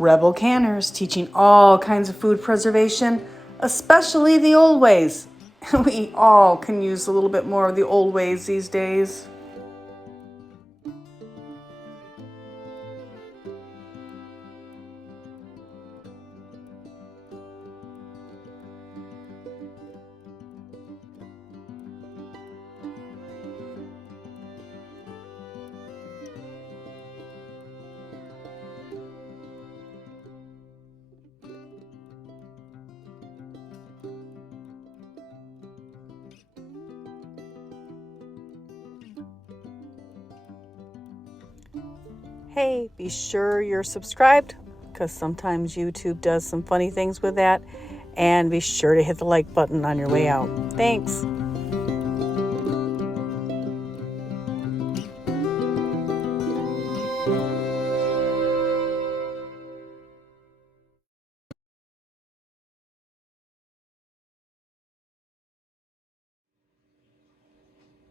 Rebel Canners teaching all kinds of food preservation, especially the old ways. We all can use a little bit more of the old ways these days. Hey, be sure you're subscribed because sometimes YouTube does some funny things with that. And be sure to hit the like button on your way out. Thanks.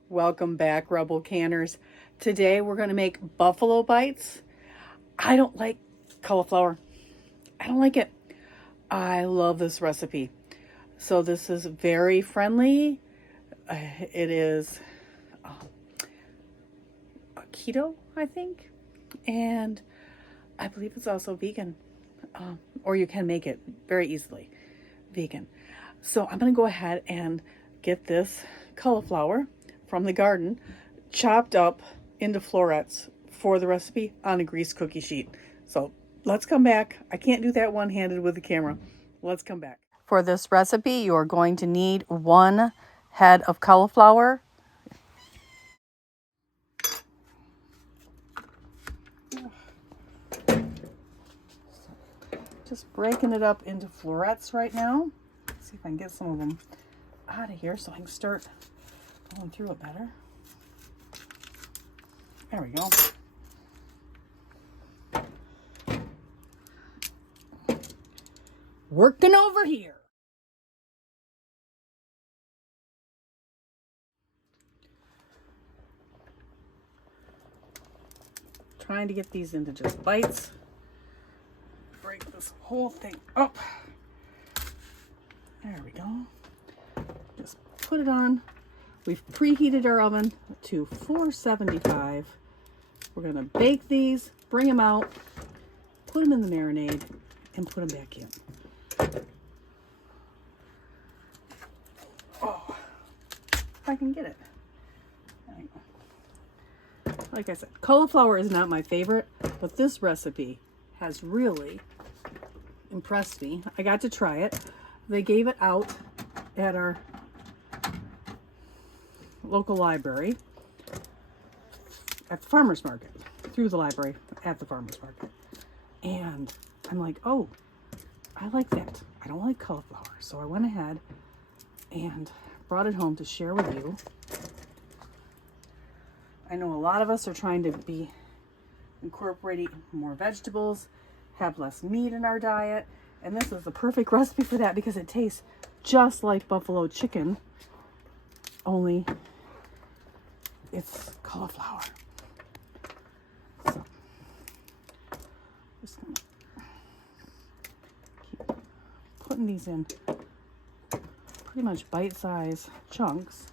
Welcome back, Rebel Canners. Today we're going to make buffalo bites. I don't like cauliflower. I don't like it. I love this recipe. So this is very friendly. It is a keto, I think. And I believe it's also vegan. Or you can make it very easily vegan. So I'm going to go ahead and get this cauliflower from the garden chopped up into florets for the recipe on a greased cookie sheet. So let's come back. I can't do that one-handed with the camera. Let's come back. For this recipe, you are going to need 1 head of cauliflower. Just breaking it up into florets right now. Let's see if I can get some of them out of here so I can start going through it better. There we go. Working over here. Trying to get these into just bites. Break this whole thing up. There we go. Just put it on. We've preheated our oven to 475. We're going to bake these, bring them out, put them in the marinade, and put them back in. Oh, if I can get it. Like I said, cauliflower is not my favorite, but this recipe has really impressed me. I got to try it. They gave it out at our local library at the farmer's market, through the library at the farmer's market. And I'm like, oh, I like that. I don't like cauliflower. So I went ahead and brought it home to share with you. I know a lot of us are trying to be incorporating more vegetables, have less meat in our diet, and this is the perfect recipe for that because it tastes just like buffalo chicken, only it's cauliflower. So, just gonna keep putting these in pretty much bite-sized chunks.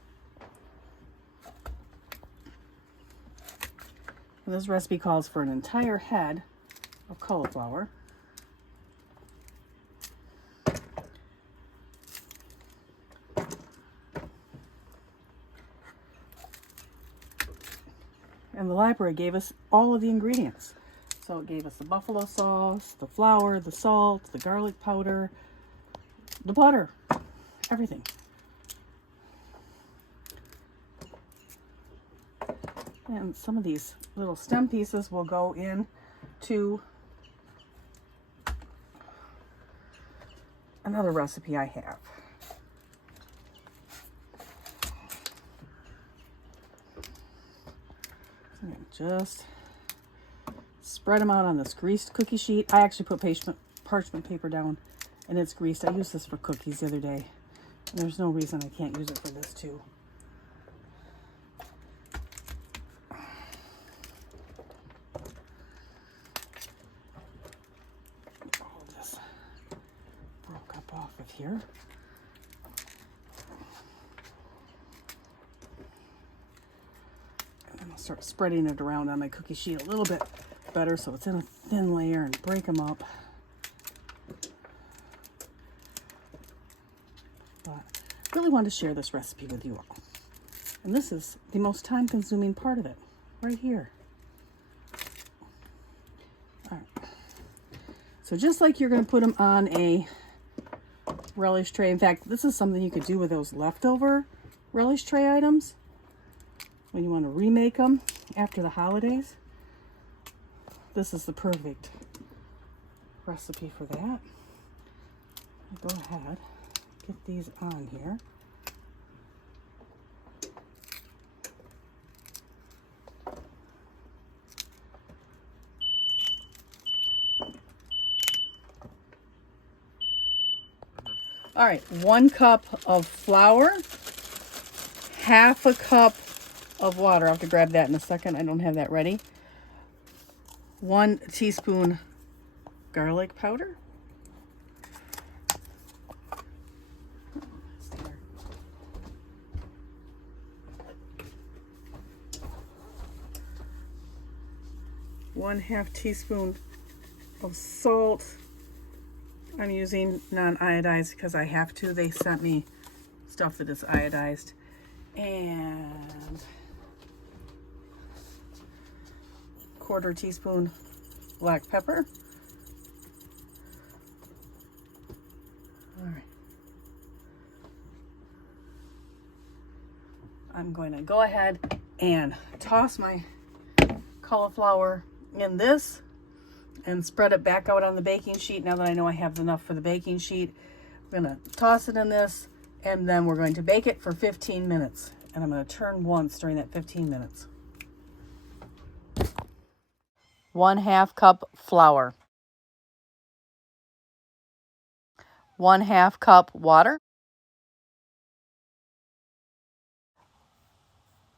And this recipe calls for an entire head of cauliflower. And the library gave us all of the ingredients. So it gave us the buffalo sauce, the flour, the salt, the garlic powder, the butter, everything. And some of these little stem pieces will go in to another recipe I have. Just spread them out on this greased cookie sheet. I actually put parchment paper down and it's greased. I used this for cookies the other day. And there's no reason I can't use it for this too. here. And then I'll start spreading it around on my cookie sheet a little bit better so it's in a thin layer and break them up. But I really wanted to share this recipe with you all. And this is the most time-consuming part of it, right here. All right. So just like you're going to put them on a relish tray. In fact, this is something you could do with those leftover relish tray items when you want to remake them after the holidays. This is the perfect recipe for that. Go ahead, get these on here. All right, 1 cup of flour, half a cup of water. I'll have to grab that in a second. I don't have that ready. 1 teaspoon garlic powder. One half teaspoon of salt. I'm using non-iodized because I have to. They sent me stuff that is iodized. And 1/4 teaspoon black pepper. All right. I'm going to go ahead and toss my cauliflower in this and spread it back out on the baking sheet. Now that I know I have enough for the baking sheet, I'm going to toss it in this, and then we're going to bake it for 15 minutes. And I'm going to turn once during that 15 minutes. 1/2 cup flour. 1/2 cup water.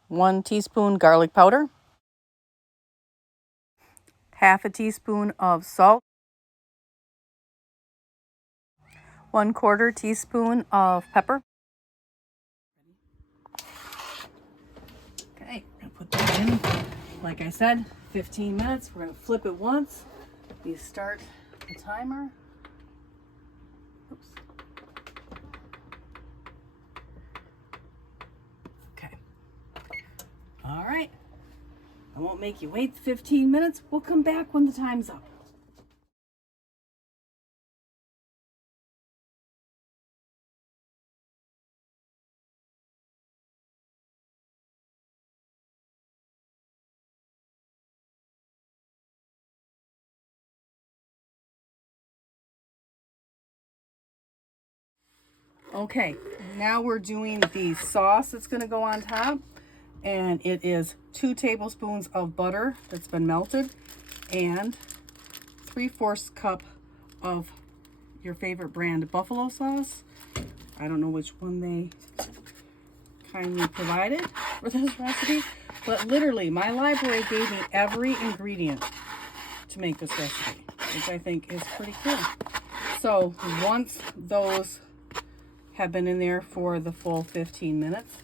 1 teaspoon garlic powder. 1/2 teaspoon of salt. 1/4 teaspoon of pepper. Okay, I'm gonna put that in. Like I said, 15 minutes. We're gonna flip it once. We start the timer. Oops. Okay. All right. I won't make you wait 15 minutes. We'll come back when the time's up. Okay, now we're doing the sauce that's going to go on top, and it is 2 tablespoons of butter that's been melted and 3/4 cup of your favorite brand buffalo sauce. I don't know which one they kindly provided for this recipe, but literally my library gave me every ingredient to make this recipe, which I think is pretty cool. So once those have been in there for the full 15 minutes,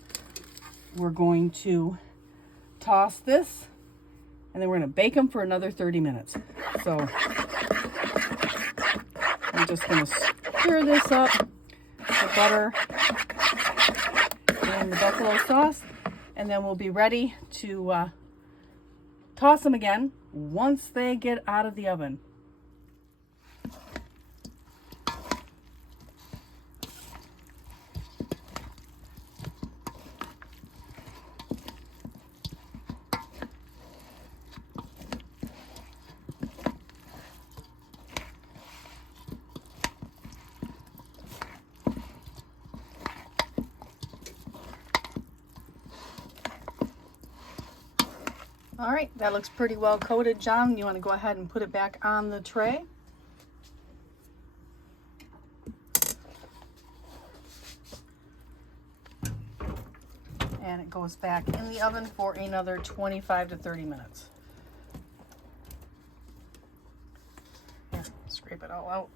we're going to toss this, and then we're going to bake them for another 30 minutes. So I'm just going to stir this up, the butter and the buffalo sauce, and then we'll be ready to toss them again once they get out of the oven. All right, that looks pretty well coated. John, you want to go ahead and put it back on the tray? And it goes back in the oven for another 25 to 30 minutes. Here, scrape it all out.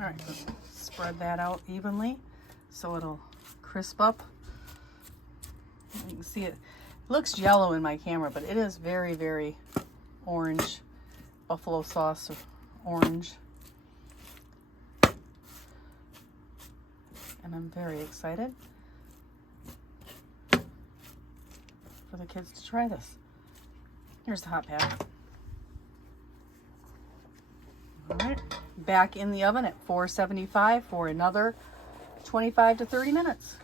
All right, let's spread that out evenly so it'll crisp up. You can see it looks yellow in my camera, but it is very, very orange, buffalo sauce orange. And I'm very excited for the kids to try this. Here's the hot pad. All right, back in the oven at 475 for another 25 to 30 minutes.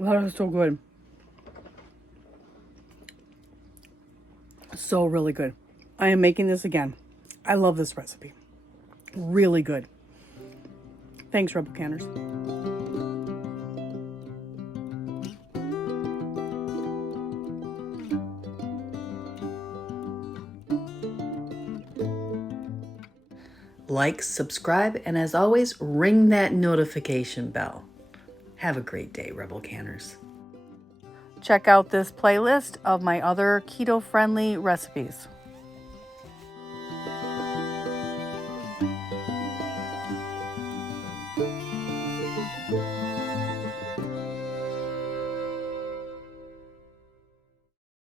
That is so good. So really good. I am making this again. I love this recipe. Really good. Thanks, Rebel Canners. Like, subscribe, and as always, ring that notification bell. Have a great day, Rebel Canners. Check out this playlist of my other keto-friendly recipes.